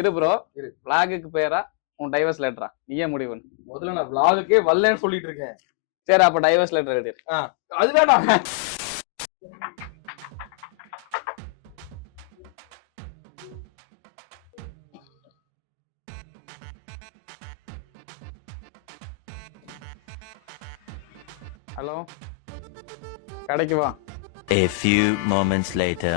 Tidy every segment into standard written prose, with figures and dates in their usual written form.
இரு ப்ரோ. vlogக்கு பேரா உன் டைவர்ஸ் லெட்டரா? நீயே முடிவு பண்ணு. முதல்ல நான் vlogக்கே வரலன்னு சொல்லிட்டு இருக்கேன். சரி அப்ப டைவர்ஸ் லெட்டர் எழுதிரு. அது வேண்டாம். ஹலோ, கடைக்கு வா. A few moments later.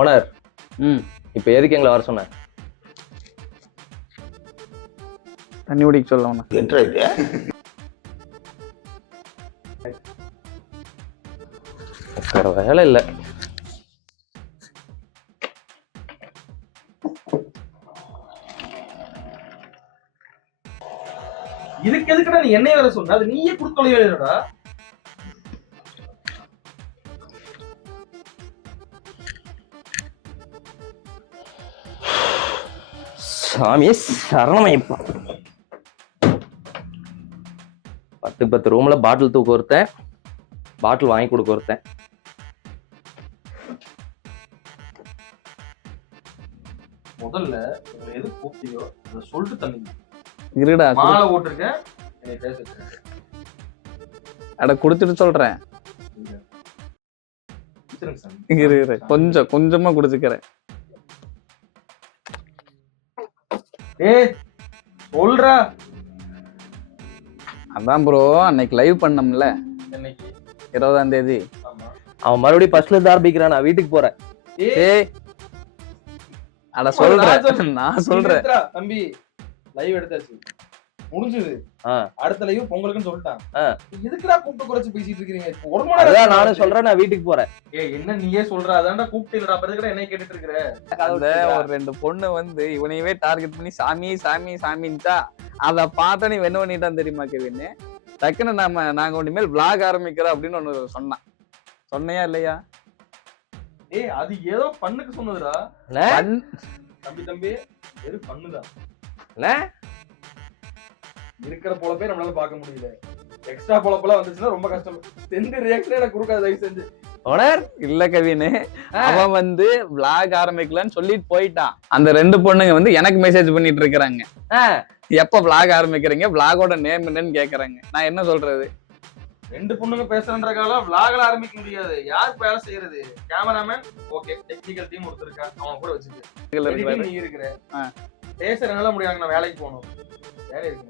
Owner, இப்ப எதுக்கு எங்களை வர சொன்ன? தண்ணி குடிக்க சொல்ல. வேற வேலை இல்ல. இதுக்கு எதுக்குடா நீ என்னைய வர சொன்ன? அது நீயே குடுத்தொலைவே இல்லடா. சாமியே சரணமைப்பா. 10 ரூம்ல பாட்டில் தூக்க ஒருத்தன், பாட்டில் வாங்கி கொடுக்க ஒருத்தன். முதல்ல உங்களை எது கூப்பிட்டியோ அதை சொல்லிட்டு தந்தீங்க. இருடா, மாலை போட்டிருக்கேன், என்னை பேச வச்சிருக்கேன். அட குடுத்துட்டு சொல்றேன். இரு இரு, கொஞ்சமா குடிச்சுக்கிறேன். சொல்றா. அதான் ப்ரோ, அன்னைக்கு லைவ் பண்ணோம்ல, என்னைக்கு 20ஆம் தேதி. அவன் மறுபடியும் ஃபர்ஸ்ட்ல இருந்து ஆரம்பிக்கிறான். நான் வீட்டுக்கு போறேன். ஏய் அட சொல்றேன், நான் சொல்றேன் தம்பி. லைவ் எடுத்தாச்சு, முடிஞ்சது. அடுத்த லைவ் பொங்கலுக்குன்னு சொல்லிட்டான். எதுக்குடா கூப்பிட்டு குறைச்சு பேசிட்டு இருக்கீங்க? ஒரு மணி நேரம் நானும் சொல்றேன், நான் வீட்டுக்கு போறேன். என்ன நீயே சொல்ற? அதான்டா கூப்பிட்டு இல்லடா, பிறகு என்ன கேட்டுட்டு இருக்கிற? அந்த ஒரு 2 பொண்ணு வந்து இவனையவே டார்கெட் பண்ணி சாமி சாமி சாமின்ட்டா, அத பார்த்தா நீ என்ன பண்ணிட்டான் தெரியுமா கெவின்? டக்குன்னு நாங்க இனிமேல் vlog ஆரம்பிக்கிறோம் அப்படின்னு ஒண்ணு சொன்னான். சொன்னையா இல்லையா? அது ஏதோ பண்ணுக்கு சொன்னதுடா. தம்பி வெறு பண்ணுதான். இருக்கிற பொழப்பே நம்மளால பார்க்க முடியல. எக்ஸ்ட்ரா பொழப்பெல்லாம் வந்துச்சுன்னா ரொம்ப கஷ்டம். எந்த ரியாக்ஷன் எனக்கு கொடுக்காது தயவு செஞ்சு. ஓனர் இல்ல கவின், அவன் வந்து vlog ஆரம்பிக்கலான்னு சொல்லிட்டு போயிட்டான். அந்த 2 பொண்ணுங்க வந்து எனக்கு மெசேஜ் பண்ணிட்டு இருக்காங்க. எப்ப vlog ஆரம்பிக்கிறீங்க, vlogோட நேம் என்னன்னு கேக்குறாங்க. நான் என்ன சொல்றது? 2 பொண்ணுங்க பேசுறன்ற காலம் vlogல ஆரம்பிக்க முடியாது. யார் வேலை செய்யறது? கேமராமேன் ஓகே, டெக்னிக்கல் டீம் ஒருத்தருக்கா, அவன் கூட வச்சுக்க. நீ இருக்கிற பேசுறதுனால முடியாது. நான் வேலைக்கு போகணும், வேலை இருக்கு.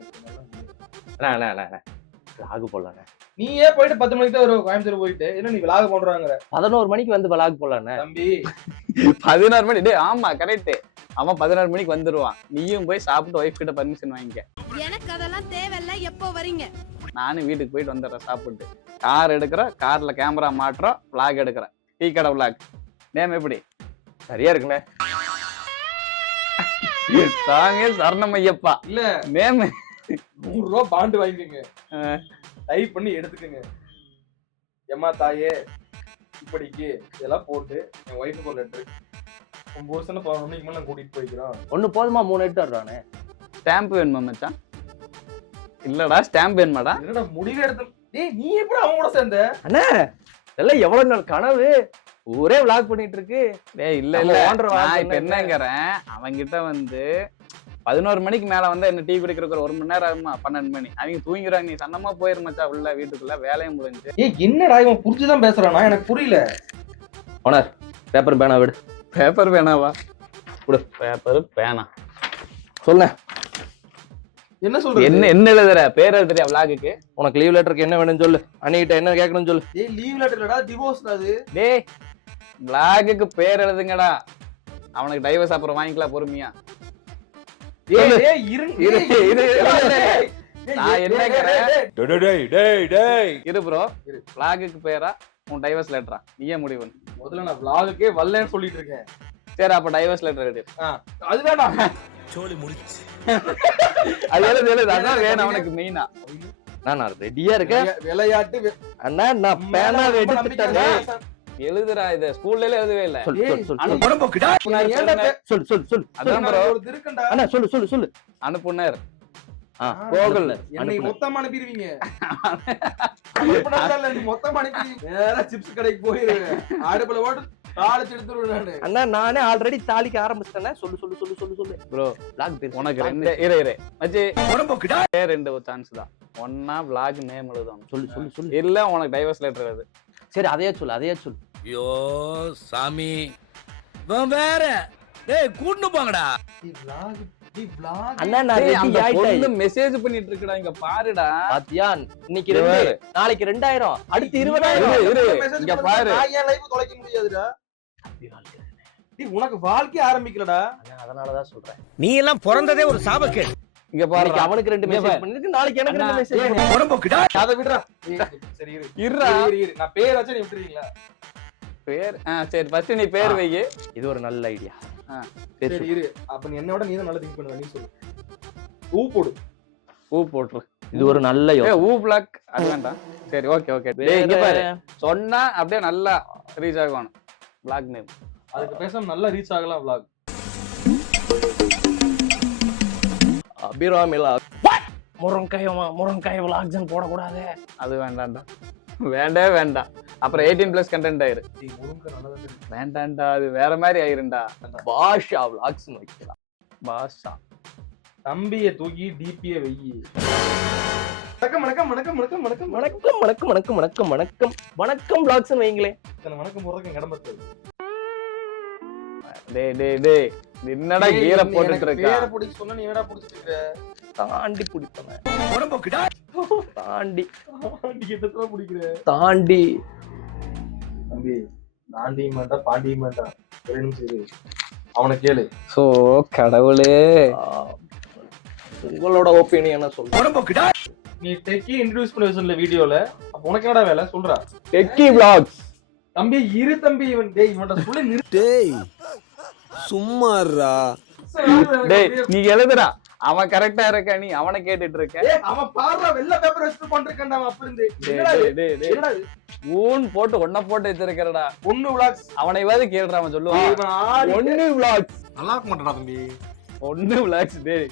vlog போடலாம். நீயே போயிட்டு 10 மணிக்கு தான் வருவ கோயம்புத்தூர் போயிட்டு. என்ன நீ vlog பண்றாங்கற? 11 மணிக்கு வந்து vlog போடலாம் தம்பி. 16 மணி. டேய் ஆமா கரெக்ட். அவன் 16 மணிக்கு வந்துருவான். நீயும் போய் சாப்பிட்டு வைஃப் கிட்ட பர்மிஷன் வாங்கிக்க. எனக்கு அதெல்லாம் தேவையில்ல. எப்போ வரீங்க? நானும் வீட்டுக்கு போயிட்டு வந்துடுறேன் சாப்பிட்டு. கார் எடுக்கிறேன், கார்ல கேமரா மாட்டுறோம், vlog எடுக்கிறேன். டீ கடை vlog. நேம் எப்படி? சரியா இருக்குண்ணே. சாங்கே சரணமையப்பா. இல்ல நேம் 100 ரூபாய் பாண்டு வாங்கிக்கங்க, டைப் பண்ணி எடுத்துக்கங்க. எம்மா தாயே இப்படிக்கு இதெல்லாம் போட்டு என் ஒய்ஃபுக்கு ஒரு லெட்டர். 9 வருஷம் 11 மணிக்கு மேல கூட்டிட்டு போய்க்கிறோம். ஒண்ணு போதுமா? 3 எடுத்து வர்றானே. ஸ்டாம்ப் வேணுமா மச்சான்? இல்லடா ஸ்டாம்ப் வேணுமாடா? என்னடா முடிவே எடுத்து. டேய் நீ எப்படி அவன் கூட சேர்ந்த? அண்ணே இதெல்லாம் எவ்வளவு நாள் கனவு. ஒரே vlog பண்ணிட்டு இருக்கு. டேய் இல்ல இல்ல, நான் இப்ப என்னங்கறேன், அவங்கிட்ட வந்து 11 மணிக்கு மேல வந்து என்ன டீ குடிக்கிறதுக்கு 1 மணி நேரம் ஆகுமா? 12 மணி. அவங்க தூங்கிடுறாங்க. நீ சன்னமா போயிரு மச்சா உள்ள வீட்டுக்குள்ள, வேலையும் முடிஞ்சு. என்னடா இவன் புரிஞ்சுதான் பேசுறானா? எனக்கு புரியல. ஓனர் பேப்பர் பேனா விடு. பேப்பர் பேனாவா? குடு. பேப்பர் பேனா சொல்ல. என்ன சொல்ற? என்ன எழுதுற? பேர் எழுதுறியா vlogக்கு? உனக்கு லீவ் லெட்டருக்கு என்ன வேணும்னு சொல்லு. அண்ணிகிட்ட என்ன கேட்கணும்னு சொல்லு. டேய் லீவ் லெட்டர் இல்லடா, டிவோர்ஸ் அது. டேய் vlogக்கு பேர் எழுதுங்கடா. அவனுக்கு டைவர்ஸ் அப்புறம் வாங்கிக்கலாம் பொறுமையா. டேய் இரு. நான் என்னங்கறேன்? டேய் இரு ப்ரோ. vlogக்கு பேரா உன் டைவர்ஸ் லெட்டரா? நீயே முடிவு பண்ணு. முதல்ல நான் vlogக்கே வரலன்னு சொல்லிட்டு இருக்கேன். சரி அப்ப டைவர்ஸ் லெட்டர் எழுது. அது வேண்டாம். சோலி முடிச்சு. அது எழுது. அதான் வேணும் அவனுக்கு மெயினா. நான் ரெடியா இருக்கேன். விளையாட்டு அண்ணா நான் பேனா எடுத்துட்டேன். எழுதுறா. இது ஸ்கூல்ல எழுதவே இல்ல. சொல்லு. அதான் ப்ரோ. ஒரு திருக்கண்டா. அண்ணா சொல்லு. அனுப்புனர் கோகுல் என்னை மொத்தமா அனுப்பிடுவீங்க. அனுப்புனதா இல்ல, நீ மொத்தமா அனுப்பிடுவீங்க. நேரா சிப்ஸ் கடைக்கு போயிருவேன். அடுப்புல போட்டு தாளிச்சு எடுத்துருவேன் நானு. அண்ணா நானே ஆல்ரெடி தாளிக்க ஆரம்பிச்சிட்டேன். சொல்லு ப்ரோ vlog பேசு. உனக்கு ரெண்டு இரு மச்சி ரெண்டு சான்ஸ் தான். ஒன்னா vlog நேம் எழுதணும். சொல்லு இல்ல உனக்கு டைவர்ஸ் லெட்டர் எழுது. சரி அதையே சொல்லு ஐயோ சாமி வேற டேய் கூட்டு போங்கடா. அண்ணா நான் டேய், ready அந்த ஆயிட்டேன். பொண்ணு மெசேஜ் பண்ணிட்டு இருக்குடா, இங்க பாருடா. பாத்தியா இன்னைக்கு இரு. 2 நாளைக்கு 2000 அடுத்து 20000. இரு, மெசேஜ் இங்க பண்ணா பாரு. நான் ஏன் லைவ் தொலைக்க முடியாதுடா? டேய் உனக்கு வாழ்க்கையே ஆரம்பிக்கலடா. அதனாலதான் சொல்றேன். நீ எல்லாம் பிறந்ததே ஒரு சாபக்கேடு. இங்க பாரு. இன்னைக்கு அவனுக்கு 2 மெசேஜ் பண்ணிருக்கு, நாளைக்கு எனக்கு 2 அண்ணா, மெசேஜ் ஏய், பண்ணு. உடம்புக்குடா. அத விடுடா. சரி இரு. இருடா. இரு. நான் பேர் வச்சு நீ விட்டுறீங்களா? பேர் சரி ஃபர்ஸ்ட் நீ பேர் வை. இது ஒரு நல்ல ஐடியா. சரி இரு. அப்ப நீ என்னோட நீ தான் நல்லா திங்க் பண்ணுவ, நீ சொல்லு. ஊ போடு. ஊ போட்டுரு. இது ஒரு நல்ல யோசனை. ஊ பிளாக் அது வேண்டாம். சரி ஓகே டேய் இங்க பாரு. சொன்னா அப்படியே நல்லா ரீச் ஆகணும் பிளாக் நேம். அதுக்கு பேசாம நல்லா ரீச் ஆகலாம் vlog. அபிராமிலா முருங்காய் vlogs போடக்கூடாது. அது வேண்டாம்டா. வேண்டாம். அப்புறம் 18+ கண்டென்ட் ஆயிரு. டேய் முருங்க நல்லதா இருக்கு. வேண்டாம்டா, அது வேற மாதிரி ஆயிரும்டா. பாஷா vlogs வைக்கலாம். பாஷா தம்பியை தூக்கி டிபியை வெயி. வணக்கம் வணக்கம் vlogs வைங்களே. வணக்கம் போடுறதுக்கு கடம்பத்து. டேய் என்னடா கீரை போட்டுட்டு இருக்க? பேரை பிடிக்க சொன்னா நீ என்னடா பிடிச்சிட்டு இருக்க? தாண்டி பிடிப்பேன். உடம்புக்குடா. தாண்டி கிட்டத்தட்ட பிடிக்கிற. தாண்டி தம்பி தாண்டியும் வேண்டாம் பாண்டியும் வேண்டாம். ஒரே நிமிஷம் இரு. அவனை கேளு. சோ கடவுளே, உங்களோட ஒப்பீனியனை சொல்லுங்க. உடம்புக்குடா. நீ டெக்கி இன்ட்ரோடியூஸ் பண்ணி வச்சிருந்த வீடியோல அப்ப உனக்கு என்னடா வேலை சொல்றா? Techie vlogs. தம்பி இரு தம்பி, இவன் டேய் இவன்ட சொல்லி நிறுத்து. டேய் சும்மாறா. டேய் நீ எழுதுடா. அவன் கரெக்டா இருக்க, நீ அவனை கேட்டுட்டு இருக்க. ஏய் அவன் பாறா வெள்ள பேப்பர் வச்சிட்டு பண்றேன்டா அவன் அப்படி இருந்து. என்னடா இது? டேய் என்னடா இது? ஊன் போட்டு ஒன்ன போட்டு வச்சிருக்கறடா. ஒண்ணு vlogs. அவனைவாது கேளுடா, அவன் சொல்லுவான். இவன் ஆடி ஒன்னு vlogs. நல்லா இருக்க மாட்டடா தம்பி. ஒன்னு vlogs டேய்.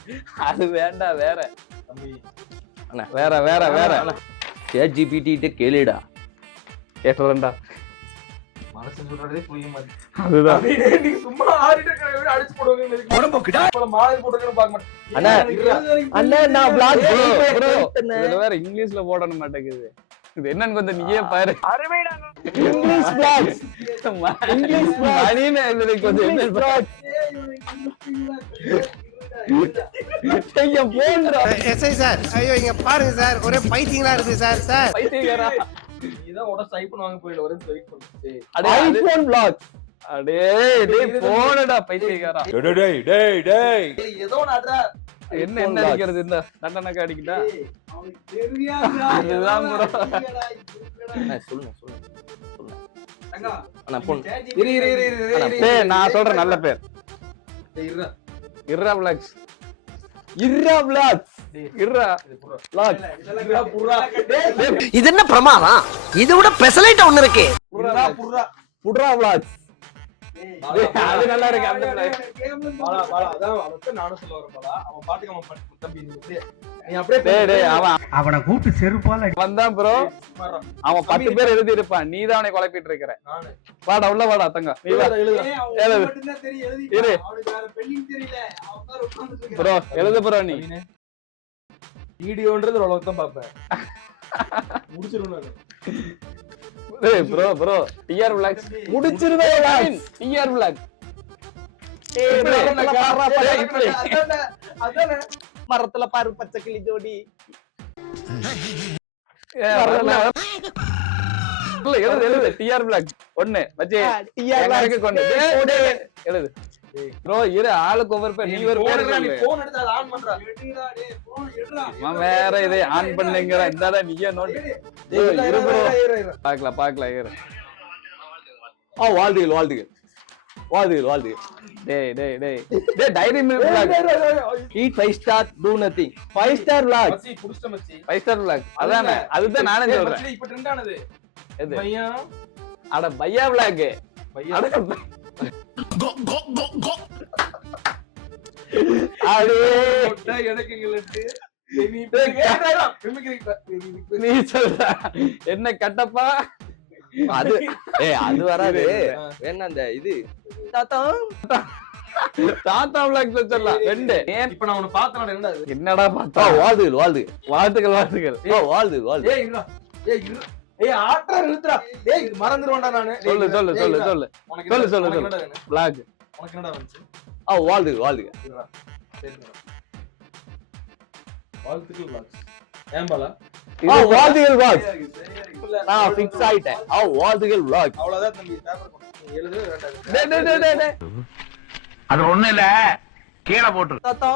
அது வேண்டாம், வேற தம்பி வேற ChatGPT கிட்ட கேளுடா. கேட்டுறேன்டா. மனசு சொல்றதே புரிய மாட்டேங்குது. அதுதான். தம்பி டேய் நீ சும்மா ஆடிட்டு இருக்கற விட அடிச்சு போடுவீங்க நினைக்கிறேன். உடம்புக்குடா. அப்ப மாலை போடுறேன்னு பார்க்க மாட்டேன். அண்ணா, அண்ணா நான் vlog bro, இதுல வேற இங்கிலீஷ்ல போடணும் மாட்டேங்குது. இது என்னன்னு கொஞ்சம் நீயே பாரு. English vlogs. இங்கிலீஷ் மணின்னு எழுதுறதுக்கு கொஞ்சம் என்ன பாரு. போன்றா எஸ்ஐ சார், ஐயோ இங்க பாருங்க சார், ஒரே பைத்தியங்களா இருக்கு சார். பைத்தியக்காரா. இதான் உட சைபன் வாங்க போயில ஒரே வெயிட் பண்ணு. iPhone vlogs. டேய் போடா பைத்தியக்காரா. டேய் ஏதோ ஒண்ணு என்ன அடிக்கிறது? இந்த தண்டனக்கா அடிக்கிட்டா. அவனுக்கு தெரியாதுடா. இதுதான் bro. சொல்லுங்க. அண்ணா அண்ணா போன். இரு. டேய் நான் சொல்றேன் நல்ல பேர். இருடா. irra vlogs. irra vlogs. irra vlogs. இதெல்லாம் புறா. இது என்ன பிரமாதம்? இதை விட பெசலைட் ஒண்ணு இருக்கு. புறா. புட்ரா vlogs. அது நல்லா இருக்கு அந்த vlog. பாலா அதான் அவன்கிட்ட நானும் சொல்ல வரேன் பாலா. அவன் பாட்டுக்கு அவன் தம்பி நீ அப்படியே டேய் அவனை கூப்பிட்டு செருப்பால வந்தான் ப்ரோ. அவன் 10 பேர் எழுதி இருப்பான், நீ தான் அவனை குழப்பிட்டு இருக்கிற. நானு வாடா உள்ள வாடா தங்க. நீ வா. எழுது இரு ப்ரோ, எழுது ப்ரோ. நீ வீடியோன்றது ஒரு தான் பாப்பேன். முடிச்சிருவேன் நானு. டேய் bro TR vlogs முடிச்சிருவே. TR vlogs. அதானே மரத்துல பாரு பச்சை கிளி ஜோடி. எழுது TR vlogs 1 மச்சி. எனக்கு கொண்டு எழுது ப்ரோ. இரு ஆளுக்கு ஒவ்வொரு பேர். நீ ஒரு பேர் நீ சொல்லு. போன் எடுத்து அத ஆன் பண்றா. நான் வேற இதை ஆன் பண்ணுங்கற. இந்தாடா நீயே நோட். இரு ப்ரோ பார்க்கலாம் இரு. வாழ்த்துகள். டேய் diary milk vlog. eat 5 star, do nothing. 5 star vlog. மச்சி புடிச்ச மச்சி. 5 star vlog. அதானே, அதுதான் நானே சொல்றேன். மச்சி இப்ப ட்ரெண்ட் ஆனது. எது? பையா அட பையா vlog. பையா அடே எனக்கு எங்களுக்கு நீ சொல்ற என்ன கட்டப்பா அது அது வராது. வேணா அந்த இது தாத்தா தாத்தா விளாக்ல சொல்லலாம் ரெண்டு. இப்ப நான் உன்னை பார்த்தேன் ரெண்டாவது. என்னடா பார்த்தா? வாழ்த்துகள் வாழ்த்துக்கள் வாழ்த்துக்கள். வாழ்த்துகள். ஏய் இருடா. ஏய் இரு. ஏய் ஆட்ரா இழுத்துடா. ஏய் இது மறந்துருவேன்டா நானு. சொல்லு சொல்லு சொல்லு சொல்லு உனக்கு சொல்லு சொல்லு உனக்கு சொல்லு. என்னடா வேணும்? vlog. உனக்கு என்னடா வந்துச்சு? வாழ்த்துகள். இருடா. சரிடா. வாழ்த்துக்கள் vlogs. ஏம்பாலா? வாழ்த்துகள் vlogs. சரியா இருக்கு. நான் ஃபிக்ஸ் ஆயிட்டேன். வாழ்த்துகள் vlogs. அவ்வளவுதான் தம்பி. பேப்பர் கொடு. நீ எழுதவே வேண்டாம். டேய். அது ஒண்ணு இல்ல, கீழே போட்டு. தாத்தா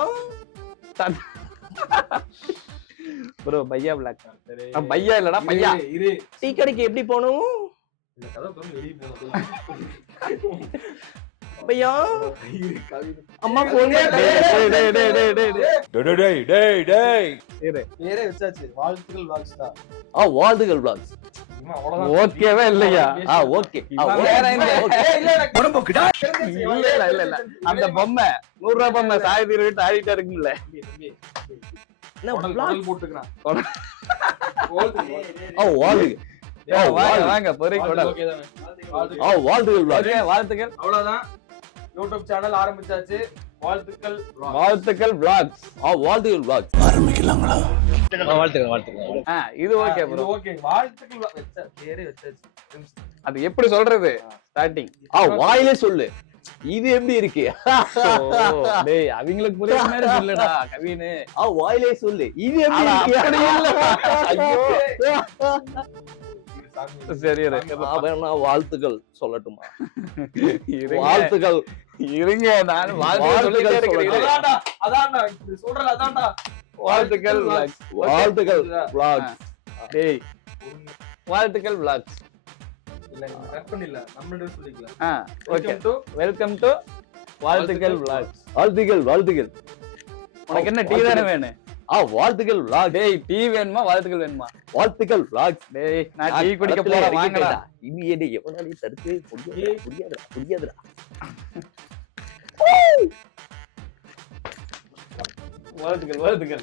ப்ரோ பையா vlog. பையா இல்லடா பையா. இரு. டீ கடைக்கு எப்படி போகணும் இந்த கதை வந்து வெளிய போணும். பையா? இரு கவி. அம்மா போனே. டேய். பேரே வச்சாச்சு. வாழ்த்துக்கள் vlogs தான். வாழ்த்துகள் vlogs. இவன் அவ்வளவுதான். ஓகேவே இல்லையா? ஓகே. இவன் வேற என்ன? ஏய் இல்ல எனக்கு உடம்புக்குடா. இல்ல அந்த பொம்மை 100 ரூபாய் பொம்மை சாயத்தீர் விட்டு ஆடிட்டா இருக்குல்ல. உடல் போட்டுக்கிறான். வாழ்த்துகள். வாங்க பொறி கூட. ஓகே தானே. வாழ்த்துகள் vlogs. வாழ்த்துக்கள். அவ்வளவுதான். யூடியூப் சேனல் ஆரம்பிச்சாச்சு. வாழ்த்துக்கள் vlogs. வாழ்த்துக்கள் vlogs. வாழ்த்துகள் vlogs. ஆரம்பிக்கலாங்களா? வாழ்த்துக்கள். இது ஓகே இது ப்ரோ. ஓகே. வாழ்த்துக்கள் வச்சா பேரே வச்சாச்சு. அது எப்படி சொல்றது? ஸ்டார்டிங். வாயிலே சொல்லு. இது எப்படி இருக்கு? டேய் அவங்களுக்கு புரியுற மாதிரி சொல்லுடா கவினு. வாயிலே சொல்லு. இது எப்படி இருக்கு? அப்படி இல்ல. ஐயோ. சரி வாழ்த்துக்கள் சொல்லட்டுமா? இருங்க. வாழ்த்துக்கள். இருங்க நான் வாழ்த்துக்கள் சொல்லிட்டே இருக்கிறேன். அதான்டா இப்படி சொல்றல அதான்டா. வாழ்த்துக்கள் vlogs. வாழ்த்துக்கள் vlogs. டேய் வாழ்த்துக்கள் vlogs. இல்ல நீங்க கட் பண்ணிடல. நம்மளே சொல்லிக்கலாம். ஓகே. வெல்கம் டு வாழ்த்துக்கள் vlogs. வாழ்த்துக்கள். உனக்கு என்ன டீ தானே வேணும்? வாழ்த்துக்கள் vlogs. டேய் டீ வேணுமா வாழ்த்துக்கள் வேணுமா? வாழ்த்துக்கள் vlogs. டேய் நான் டீ குடிக்க போறேன் வாங்கடா. இது என்ன எவனாலையும் தடுக்கவே முடியாதுடா. வாழ்த்துக்கள். வாழ்த்துக்கள்.